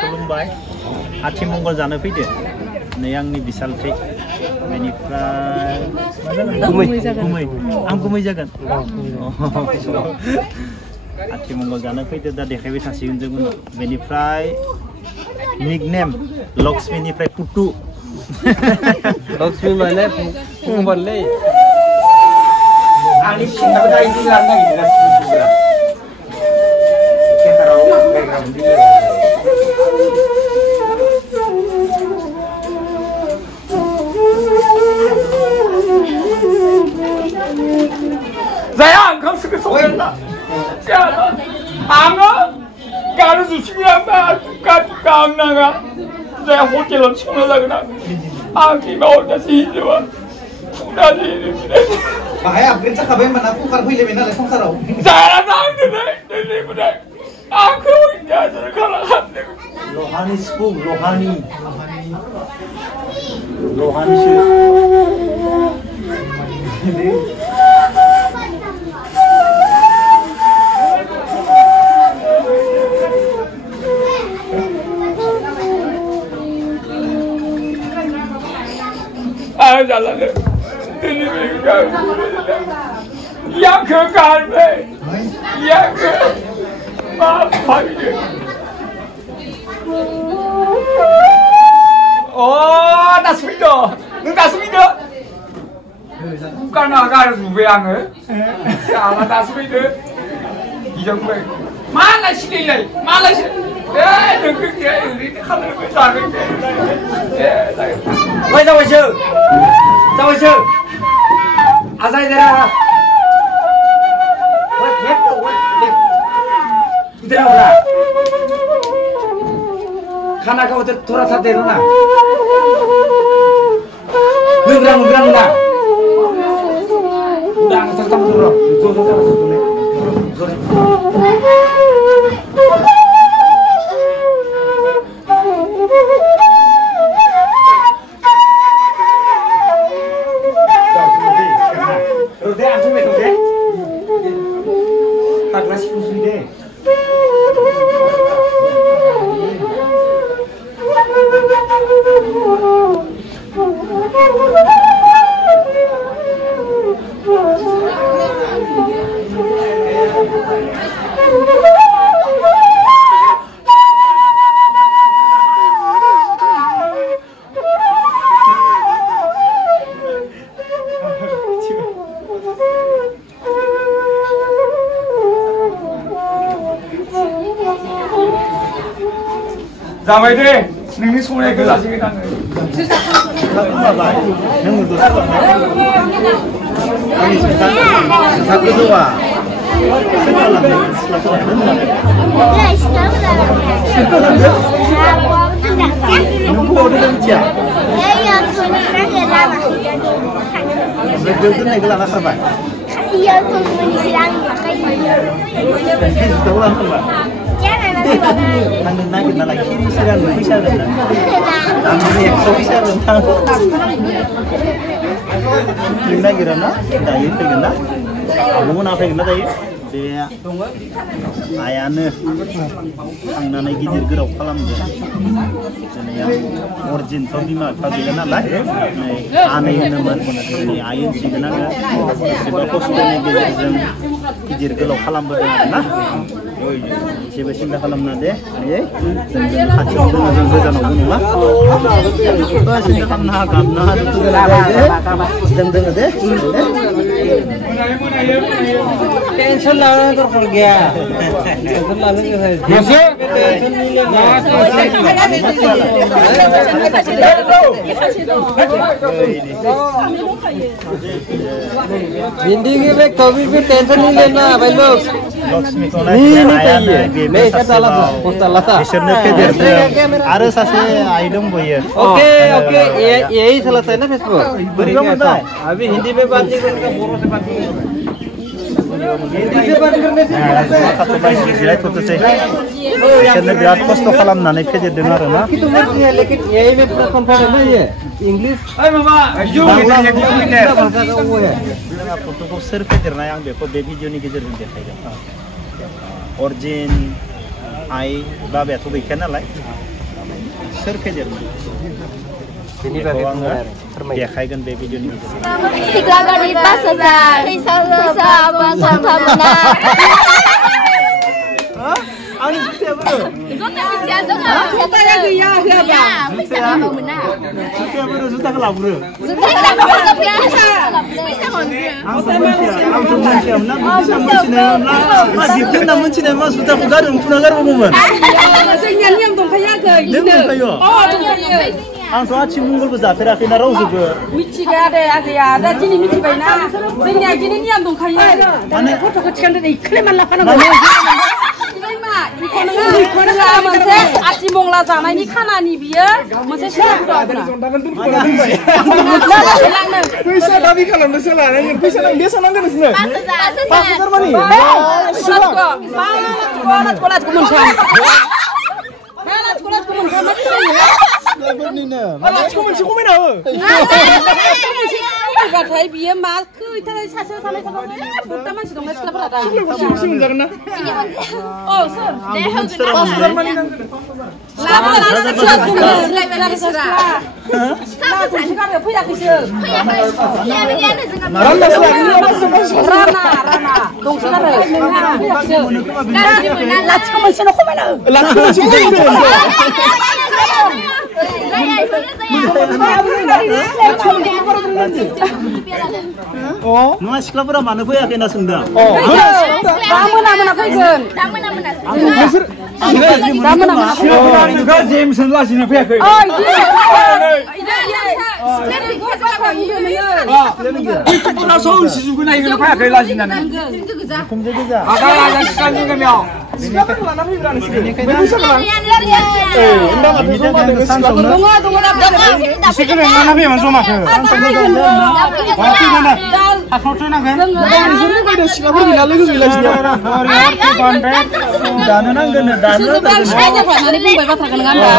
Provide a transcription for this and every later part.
खुलुमबाय आथिमंगल जानो फैदो नै आंनि बिसालथि बेनिफ्राय गुमै आं गुमै जागोन आथिमंगल जानो फैदो दा देखायबाय थासिगोन जों उनाव बेनिफ्राय निकनेम लक्ष्मीनिफ्राय पुटु लक्ष्मी माने फंबारलै आंनि सिङाव दाइदि लानो नागिरदों केटाराव बेकग्राउन्ड जाया ओंखाम सोंनो संना जाया आङो गारि जुसिया गांनाङा जाया हटेलाव संना जागोन आं बिमाव गासै हिनजावा संनानै बाहाय आपग्रेड जाखाबाय होनबाना कुकार फैलायबाय नालाय संसाराव जाया दिनै आंखौ गाज्रि खालामदों लहानि सिफुं लहानिसो जालानो याखौ गारबाय याखौ मा फायदो अ दासो फैदो नों दासो फैदो बुखाना गार जुबाय आङो आला दासो फैदो हिजावखौलाय मालाय सिनायलाय मालाय नोंखौ ओरैनो खालामबाय जागोन दे ओइ जाबायसो आजाय देरा इधर आओ ना खाना का उधर थोड़ा सा दे दो ना मुगरा ना udah angkat kamu dulu जाबाय दे नोंनि संनायखौ जासिगोन आङो नों दसे साखो जौआ दोननायखौ लाना खाबाय थांनो नागिरना लाखिनि सिगां फैसा होगोन आंनि 100 फैसा होगोन नों नागिरा ना दायो फैगोन ना मोना फैगोन ना दायो बे आयानो थांनानै गिदिर गोराव खालामदों दिनै आं अरिजिनथ' बिमा बिफा गैया नालाय आनै होनोमोन दिनै आइ होनसिगोन आङो एसेबा खस्थ'नि गेजेरजों गिदिर गोलाव खालामबोदों आरोना जेबो सिन्था खालामना दे जों खाथियाव दङ जों गोजानावबो नङा सिन्था खालामनो गाबनो जों दङ दे टेंशन लाना दरकार गैया टेंशन लाने के है टेंशन नहीं लेना जिंदगी में कभी भी टेंशन नहीं लेना भाई लोग लक्ष्मी को नहीं चाहिए नहीं कताला पोस्ताला इसरने फेदेरदों आरो सासे आई दंबोयो ओके ओके यही चलाता है ना फेसबुक अभी हिंदी में बात नहीं करेंगे बोरो से बात नहीं हिंदी से बात करने से जिरायथ'थोंसै इसोरनो बिराद खस्थ' खालामनानै फेदेरदों आरो ना लेकिन यही में पूरा कन्फर्म है ये इंग्लिश गथ'खौ सोर फेदेरनाय आं बेखौ बे भिडिअनि गेजेरजों देखायगोन अरजिन आइ बाबायाथ' गैखाया नालाय सोर फेदेरनाय बेखौ आङो देखायगोन बे भिडिअनि गेजेरजों सिख्लागुरि 5000 फैसा आबा साथामना आंनि जुथाया जुथाया गैया होआबा फैसा नांगौमोनना जुथाया बोरो जुथाखौ लाबोरो फैसा मोनथिनाय मा जुथाखौ गारनो फुना गारबावगौमोन जोंनिया नियम दंखायो दंखायो आंथ' आथि मंगलबो जाफेराखैना रावजोबो मिथिगा दे आगैया दा दिनै मिथिबायना जोंनिया बिदिनो नियम दंखायो माने गथ'खौ थिखांदो इखौलाय मानो लाफानांगौ मोनसे आथिमंला जानायनि खानानि बियो मोनसे फैसा दाबि खालामनोसो लानांगोन फैसा बेसेबां नांगोन नोंसोरनो 5000 मानि लाथिख' मोनसे खमायना हो फैबाथाय बियो मा खैथाराय सासे थानाय बुरता मानसि दंना सिख्लाफोरा दा गरसे मोनजागोन ना औ सोर दे होगोन 5000 मानि नांगोन फैयाखैसो राना दंसोगारो लाथिख' मोनसेल' खमायना हो लाथिख' मोनसे नङा सिख्लाफोरा मानो फैयाखै होनना सोंदों दा मोना फैगोन दा मोना जेमसन लासिनो फैयाखै फैयाखै लाजिनानै खमसे गोजा लाना फैब्रा दानो नांगोन दानो बुंबाय बाथ्राखौ नङा होमबा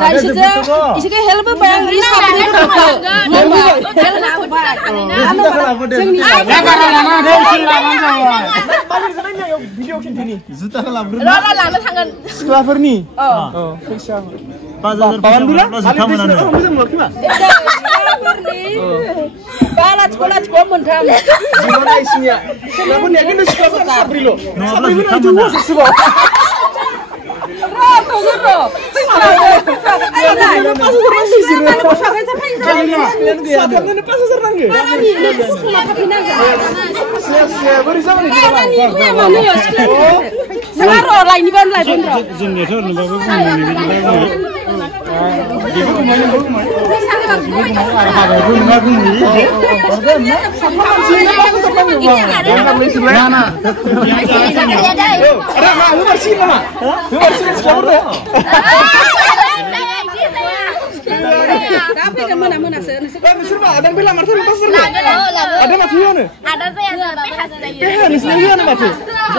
दा इसोरखौ हेल्प होबाय आं जुथाखौ लाबोग्रो लानो थांगोन सिख्लाफोरनि फैसा 5000 जुथा मोनानो मोजां नुवाखैमा लाथिख' मोनथाम सिख्लाफोरनिया खिन्थु सिख्लाफोरा साब्रैल' नङाब्ला जुथा मोना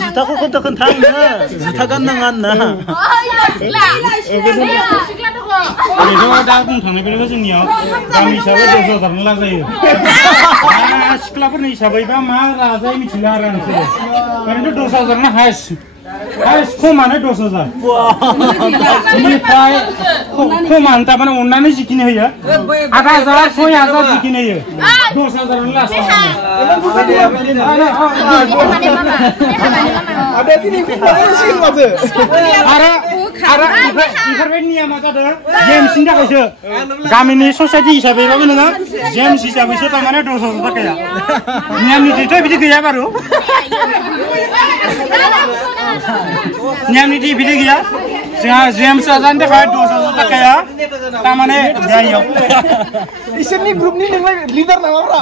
जुथाखौ खोन्था आंनो जुथा गाननाङा होनना दा बुंनो थांनायनिफ्राय जोंनियाव गामि हिसाबै 10,000 लाजायो सिख्लाफोरनि हिसाबैबा मा लाजायो मिथिला आरो नोंसोरो ओरैनोथ' 10,000 हाइस खमानो 10,000 बेनिफ्राय खमानो थारमाने अननानै जिखिनि होयो 8,000 6,000 जिखिनि होयो 10,000 लास्ट आरो आरो बेफोरबायदि नियमा जादों जेम्सनि थाखायसो गामिनि ससाइटि हिसाबैबाबो नोङो जेम्स हिसाबैसो थारमाने 10,000 थाखाया नियम निथिथ' बिदि गैया बारु नियम निथि बिदि गैया जोंहा जेम्स राजानि थाखाय 10,000 थाखाया थारमाने जायो इसोरनि ग्रुपनि नोंलाय लिडार नामाब्रा